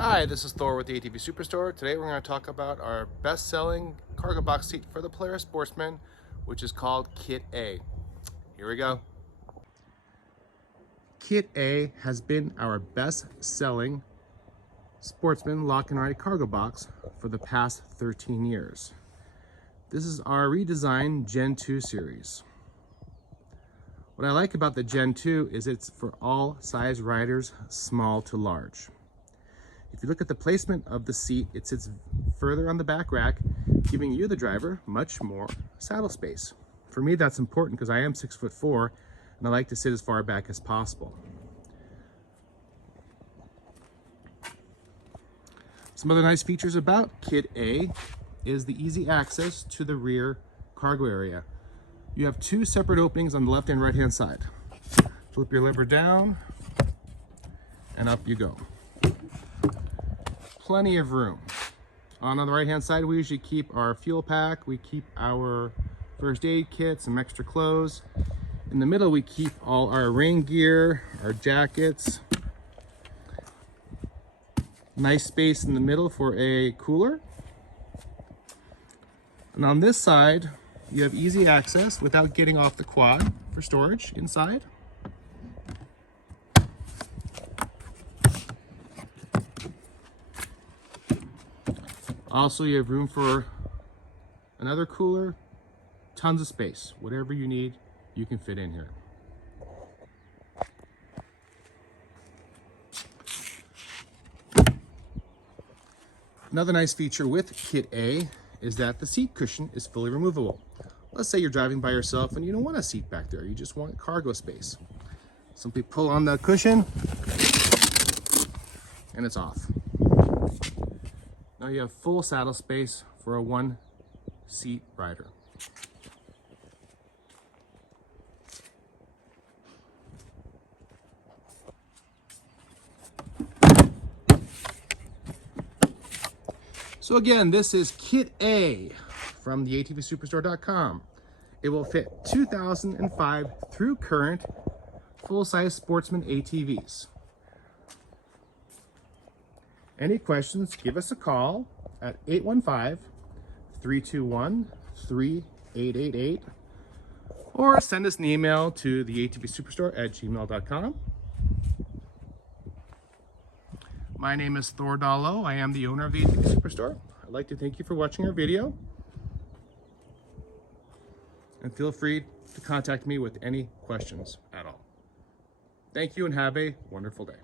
Hi, this is Thor with the ATV Superstore. Today we're going to talk about our best-selling cargo box seat for the Polaris Sportsman, which is called Kit A. Here we go. Kit A has been our best-selling Sportsman lock and ride cargo box for the past 13 years. This is our redesigned Gen 2 series. What I like about the Gen 2 is it's for all size riders, small to large. If you look at the placement of the seat, it sits further on the back rack, giving you, the driver, much more saddle space. For me, that's important because I am 6'4", and I like to sit as far back as possible. Some other nice features about Kit A is the easy access to the rear cargo area. You have two separate openings on the left and right hand side. Flip your lever down, and up you go. Plenty of room. On the right hand side, we usually keep our fuel pack, we keep our first aid kit, some extra clothes. In the middle, we keep all our rain gear, our jackets. Nice space in the middle for a cooler. And on this side, you have easy access without getting off the quad for storage inside. Also, you have room for another cooler, tons of space. Whatever you need, you can fit in here. Another nice feature with Kit A is that the seat cushion is fully removable. Let's say you're driving by yourself and you don't want a seat back there, you just want cargo space. Simply pull on the cushion and it's off. Now you have full saddle space for a one-seat rider. So again, this is Kit A from the ATVSuperstore.com. It will fit 2005 through current full-size Sportsman ATVs. Any questions, give us a call at 815-321-3888 or send us an email to the ATVSuperstore@gmail.com. My name is Thor Dallo. I am the owner of the ATV Superstore. I'd like to thank you for watching our video. And feel free to contact me with any questions at all. Thank you and have a wonderful day.